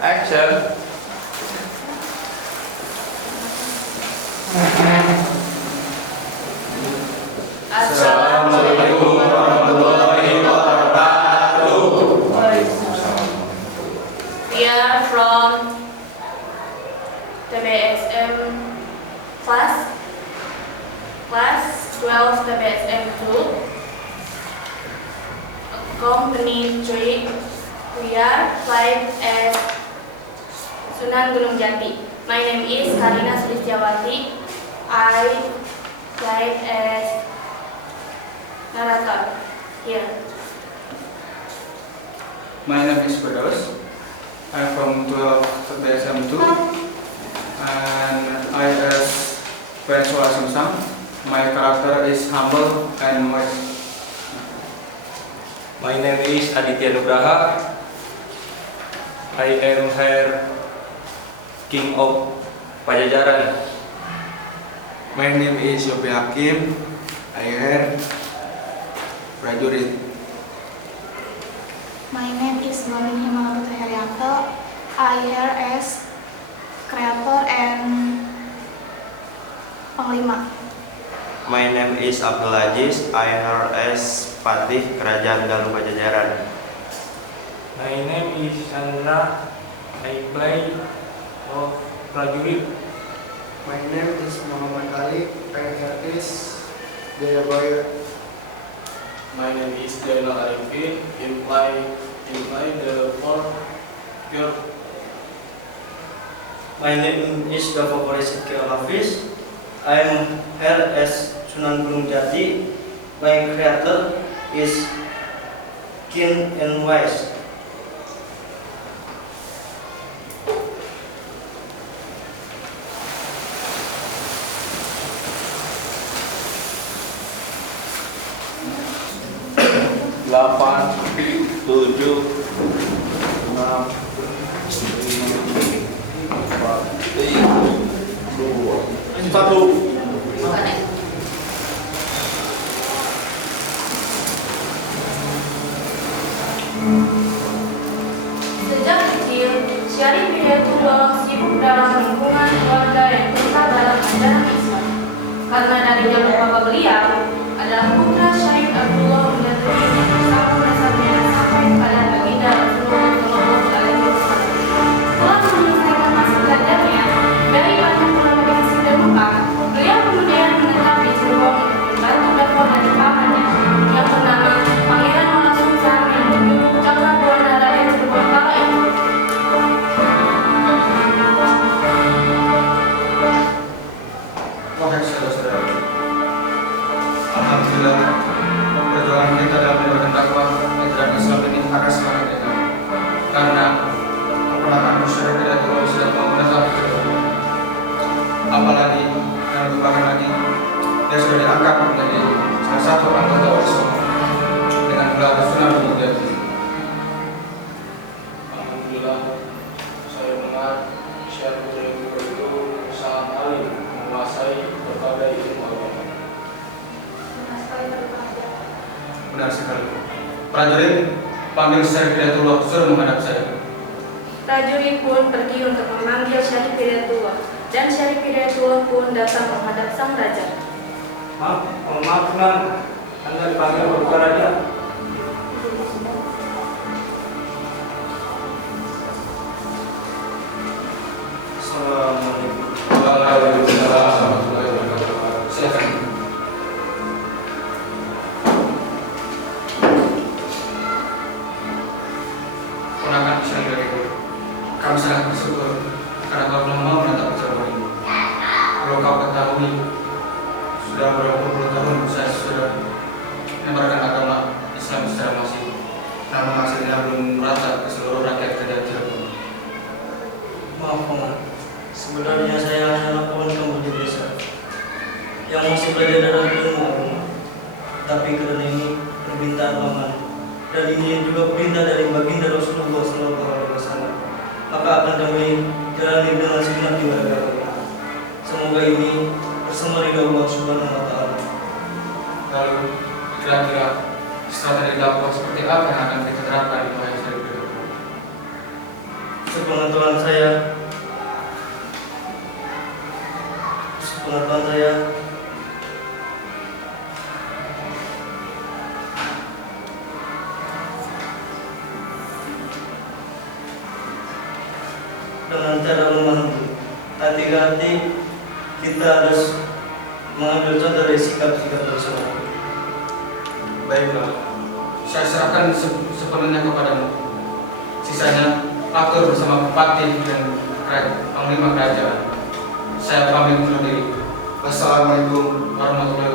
Action. Assalamualaikum warahmatullahi wabarakatuh. We are from TBSM class 12 TBSM 2 Company 3. We are applied as Sunan Gunung Jati. My name is Karina Sulistiawati. I applied as narrator here. My name is Firdaus. I'm from 12 TBSM 2 and I as François Sumsang. My character is humble and wise. My name is Aditya Nugraha. I am here King of Pajajaran. My name is Yopi Hakim. I am prajurit. My name is Norin Himawaruta Herianto. I here as creator and panglima. My name is Abdul Aziz. I am as Patih Kerajaan Galuh Pajajaran. My name is Chandra. I play of prajurit. My name is Muhammad Ali. I is Jayabaya. My name is Jainal Arifin. Imply the fourth girl. My name is Gafar Ezekiel Hafiz. I am here as Sunan Gunung Jati. My creator is King and Wise. Delapan, tujuh, 6, 5, 4, 3, 2, 1. Sejak kecil, Syarif Hidayatullah sibuk dalam lingkungan keluarga yang kental dalam ajaran Islam. Karena dari zaman bapak beliau adalah putra Syarif Abdullah menekuni bersama nasabnya sampai kepada baginda Rasulullah Shallallahu Alaihi Wasallam. Setelah menyelesaikan masa belajarnya dari banyak ulama di Mesir dan Mekah, beliau kemudian menetap di Cirebon untuk membantu dakwah dari pamannya yang bernama Pangeran Mala Sungsang yang menjunjung Cakra Buana Raden Cirebon kala itu. Wahai saudara-saudara, alhamdulillah perjuangan kita dalam menyebarkan dakwah ajaran Islam ini akan semakin dekat. Karena keponakan Syarif Hidayatullah sudah mau menetap di Cirebon. Apalagi yang lebih bahkan lagi, dia sudah diangkat menjadi salah satu anggota Wali Songo dengan gelar Sunan Gunung Jati. Alhamdulillah, saya dengar Syarif Hidayatullah itu sangat alim, menguasai berbagai ilmu agama. Benar sekali. Prajurit, panggil Syarif Hidayatullah, suruh menghadap saya. Prajurit pun pergi untuk memanggil Syarif Hidayatullah, dan Syarif Hidayatullah pun datang menghadap sang raja. Maaf Sunan, Anda dipanggil berupa raja. Assalamualaikum. Waalaikumsalam warahmatullahi wabarakatuh. Silakan. Ponakan Syarif Hidayatullah, kami sangat bersyukur karena kau belum mau menetap di Cirebon ini. Kalau kau ketahui, sudah berpuluh-puluh tahun saya sudah menyebarkan agama Islam secara masif, namun hasilnya belum merata ke seluruh rakyat kerajaan Cirebon. Maaf Paman, sebenarnya saya hanyalah pohon kamu di desa yang masih belajar dalam ilmu agama. Tapi karena ini permintaan Paman dan ini juga perintah dari baginda Rasulullah Shallallahu Alaihi Wasallam, maka akan kami jalani dengan segenap jiwa dan raga. Semoga ini bersama ridha Allah Subhanahu Wa Taala. Lalu kira-kira strategi dakwah seperti apa yang akan kita terapkan di Mahasiswa Syarif Hidayatullah? sepengetahuan saya dengan cara lemah lembut, hati-hati kita harus mengambil contoh dari sikap-sikap tersebut. Baiklah, saya serahkan sepenuhnya kepadamu. Sisanya atur bersama Bupati dan Panglima Kerajaan. Saya pamit undur diri. Wassalamualaikum warahmatullahi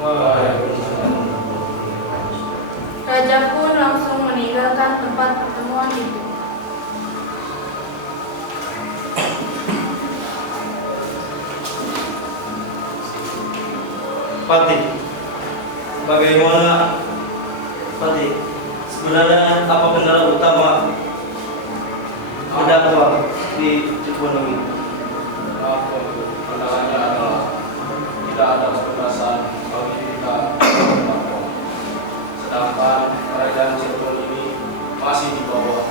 wabarakatuh. Raja pun langsung meninggalkan tempat pertemuan itu. Pati, bagaimana Pati? Sebenarnya apa kendala utama terdakwa di Cipuan ini? Kendalanya adalah tidak ada kebebasan bagi kita berpendapatan. Sedangkan kerajaan Cirebon ini masih di bawah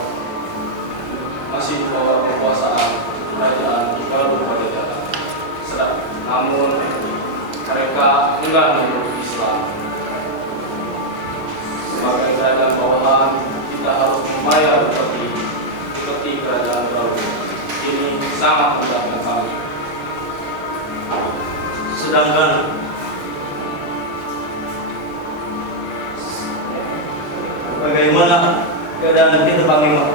kekuasaan kerajaan Galuh Pajajaran. Namun mereka enggan memeluk Islam. Sebagai kerajaan bawahan, kita harus membayar upeti kerajaan Galuh. Ini sangat mendapatkan kami. Sedangkan bagaimana keadaan kita Panglima?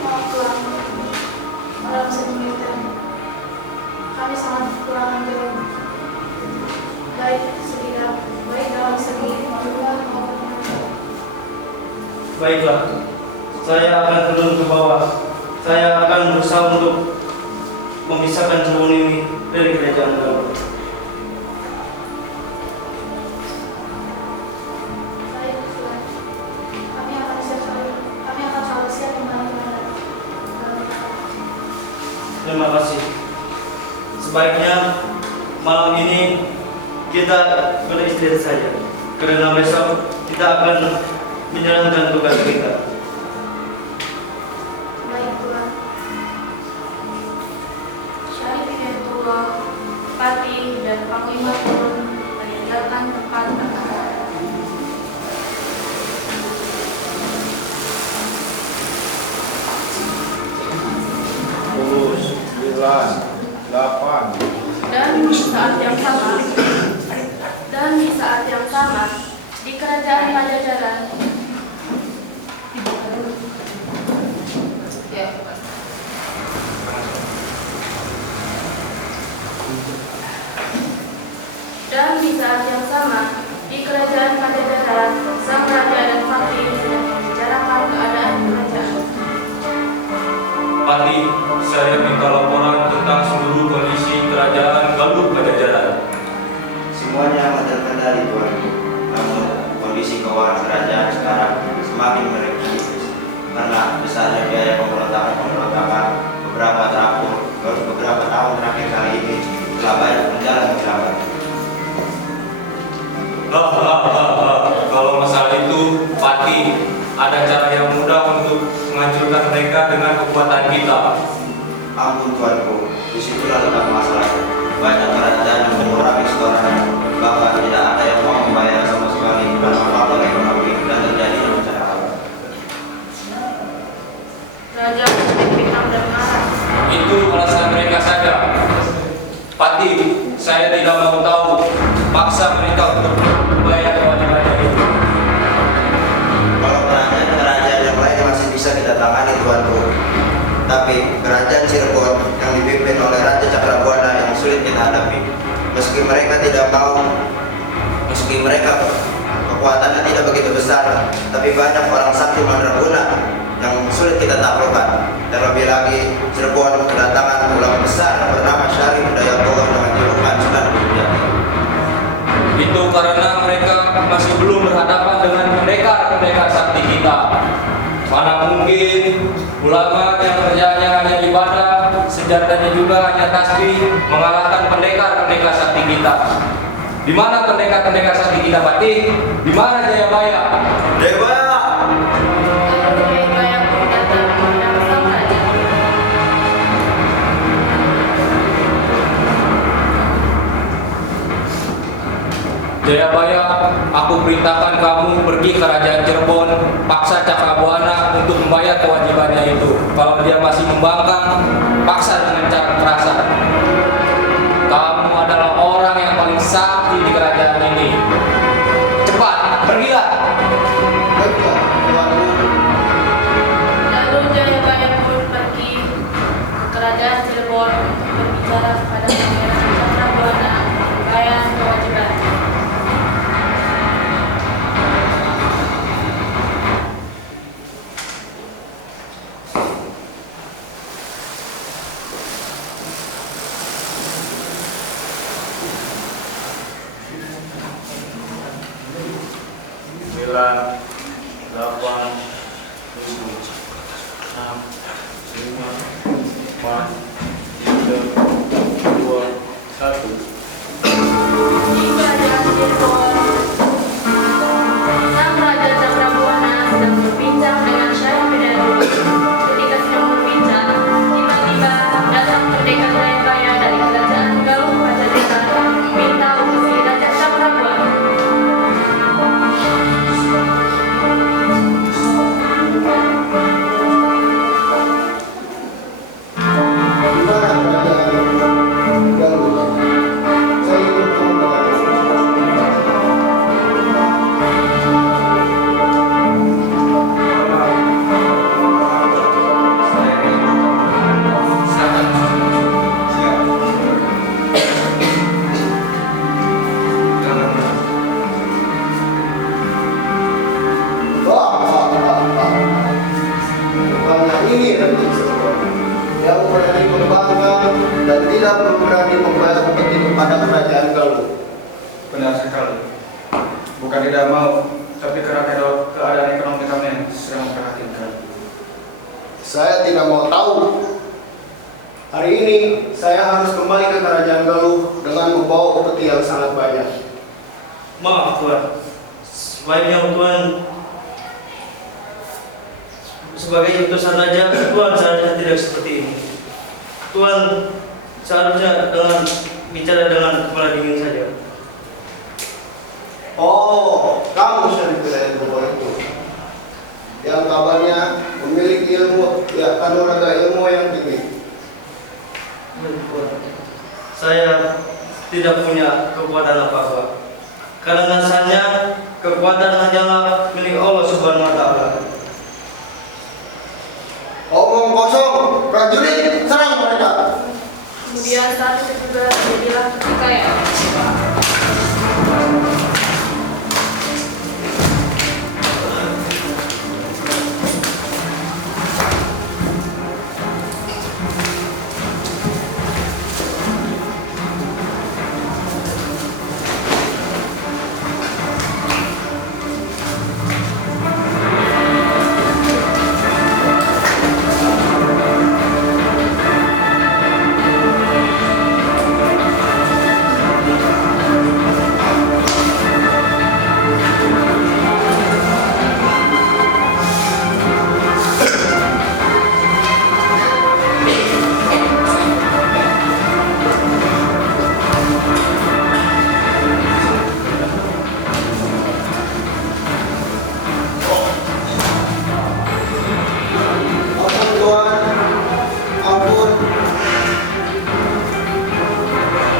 Maaf Tuan, dalam segi militer kami sangat kekurangan jarum, baik dalam segi jumlah maupun tenaga. Baiklah, saya akan turun ke bawah. Saya akan berusaha untuk memisahkan Cirebon ini dari kerajaan Galuh. Baik Tuan, kami akan selalu siap membantu Anda. Terima kasih. Sebaiknya malam ini kita beristirahat saja, karena besok kita akan menjalankan tugas kita. Baik Tuan. Syarif Hidayatullah, Bupati dan Panglima pun meninggalkan tempat pertemuan. Terus 9, 8. Dan di saat yang sama di kerajaan Pajajaran sang raja dan fakir sedang membicarakan keadaan kerajaan. Pati, saya minta laporan tentang seluruh kondisi kerajaan Galuh Pajajaran. Semuanya aman terkendali Tuanku. Namun kondisi keuangan kerajaan sekarang semakin menipis karena besarnya biaya pemberontakan beberapa tahun terakhir kali ini telah banyak menjalani kerabat. Kalau masalah itu, Pati, ada cara yang mudah untuk menghancurkan mereka dengan kekuatan kita. Ampun Tuanku, disitulah letak masalahnya. Banyak kerajaan yang mengurangi setorannya, bahkan tidak ada yang mau membayar sama sekali karena faktor ekonomi dan terjadinya bencana alam. Raja berpikir dan marah. Itu alasan mereka saja. Pati, saya tidak mau tahu. Paksa mereka untuk membayar kewajibannya itu. Kalau kerajaan yang lain masih bisa kita tangani Tuanku, tapi kerajaan Cirebon yang dipimpin oleh Raja Cakrabuana yang sulit kita hadapi. Meski mereka kekuatannya tidak begitu besar, tapi banyak orang sakti mandraguna yang sulit kita taklukkan. Terlebih lagi Cirebon kedatangan ulama besar bernama Syarif Hidayatullah dengan julukan Sunan Gunung. Itu karena mereka masih belum berhadapan dengan pendekar sakti kita. Mana mungkin ulama yang kerjanya hanya ibadah, senjatanya juga hanya tasbih, mengalahkan pendekar sakti kita. Di mana pendekar sakti kita, Pati? Di mana Jayabaya? Jayabaya! Lalu Jayabaya pun datang menghadap sang raja. perintahkan kamu pergi ke Kerajaan Cirebon, paksa Cakrabuana untuk membayar kewajibannya itu. Kalau dia masih membangkang, paksa dengan cara kekerasan. Kamu adalah orang yang paling sakti di kerajaan ini. Cepat, pergilah. Baiklah, Tuanku. Lalu Jayabaya pun pergi ke kerajaan Cirebon untuk berbicara kepada Pangeran Cakrabuana membayar kewajiban. Sembilan, 8, 7, 6, 5, 4, 3, 2, 1. Di kerajaan Cirebon, sang Raja Cakrabuana sedang berbincang dengan Syarif Bidadari. Ketika sedang berbincang, tiba-tiba datang pendekar Jayabaya dari kerajaan Galuh Pajajaran meminta urus Raja Cakrabuana. Gimana keadaan Galuh? Saya ingin tahu Rupanya ini Raja Cirebon yang berani membangkang dan tidak berani membayar upeti kepada kerajaan Galuh. Benar sekali. Bukan tidak mau, tapi karena keadaan ekonomi kami yang sedang memprihatinkan. Saya tidak mau tahu. Hari ini saya harus kembali ke kerajaan Galuh dengan membawa upeti yang sangat banyak. Maaf Tuan, sebaiknya Tuan sebagai utusan raja, Tuan seharusnya tidak seperti ini. Tuan seharusnya bicara dengan kepala dingin saja. Oh, kamu Syarif Bidadari itu yang kabarnya memiliki ilmu, ya kanuraga ilmu yang tinggi. Saya tidak punya kekuatan apa-apa. Karena rasanya kekuatan hanyalah milik Allah Subhanahu wa Ta'ala. Omong kosong, prajurit serang mereka. Kemudian saat itu juga terjadilah pertikaian. Ampun Tuhan, ampun.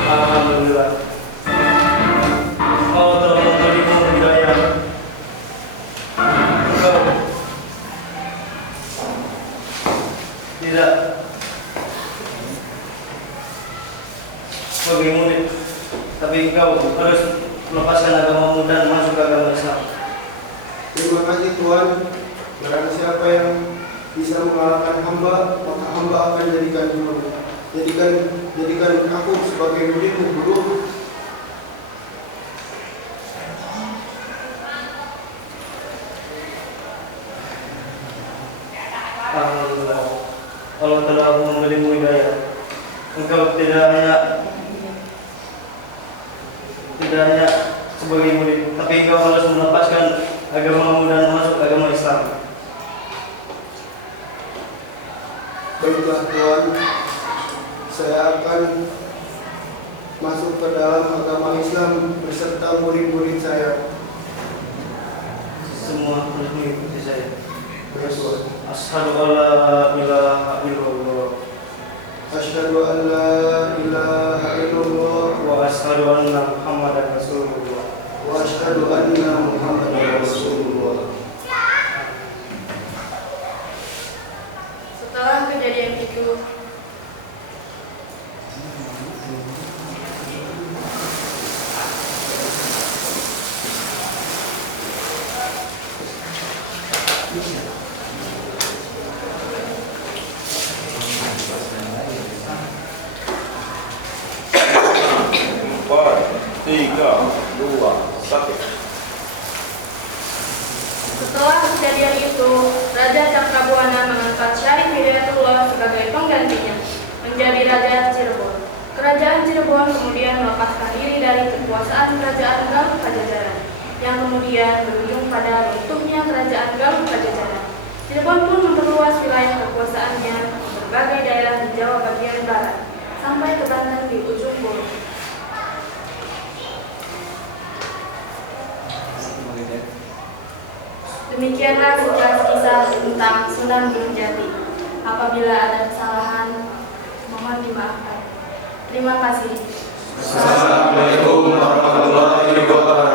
Alhamdulillah. Allah telah memberimu hidayah. Engkau tidak sebagai murid, tapi engkau harus melepaskan agamamu dan masuk ke agama Islam. Terima kasih Tuhan. Barang siapa yang bisa mengalahkan hamba, maka hamba akan jadikan aku sebagai muridmu, Guru. Alhamdulillah. Allah telah memberimu hidayah. Engkau tidak hanya sebagai murid, tapi engkau harus melepaskan agamamu dan masuk agama Islam. Baiklah Tuhan, saya akan masuk ke dalam agama Islam beserta murid-murid saya. semua harus mengikuti saya. Bersuara. Asyhadu an la ilaha illallah Asyhadu an la ilaha illallah wa asyhadu anna Muhammadan Rasulullah. wa asyhadu anna Muhammadan Rasulullah. Setelah kejadian itu, Raja Cakrabuana mengangkat Syarif Hidayatullah sebagai penggantinya menjadi Raja Cirebon. Kerajaan Cirebon kemudian melepaskan diri dari kekuasaan Kerajaan Galuh Pajajaran, yang kemudian berujung pada runtuhnya Kerajaan Galuh Pajajaran. Cirebon pun memperluas wilayah kekuasaannya ke berbagai daerah di Jawa bagian barat, sampai ke Banten di ujung Bulu. Demikianlah sekilas kisah tentang Sunan Gunung Jati. Apabila ada kesalahan, mohon dimaafkan. Terima kasih. Assalamualaikum warahmatullahi wabarakatuh.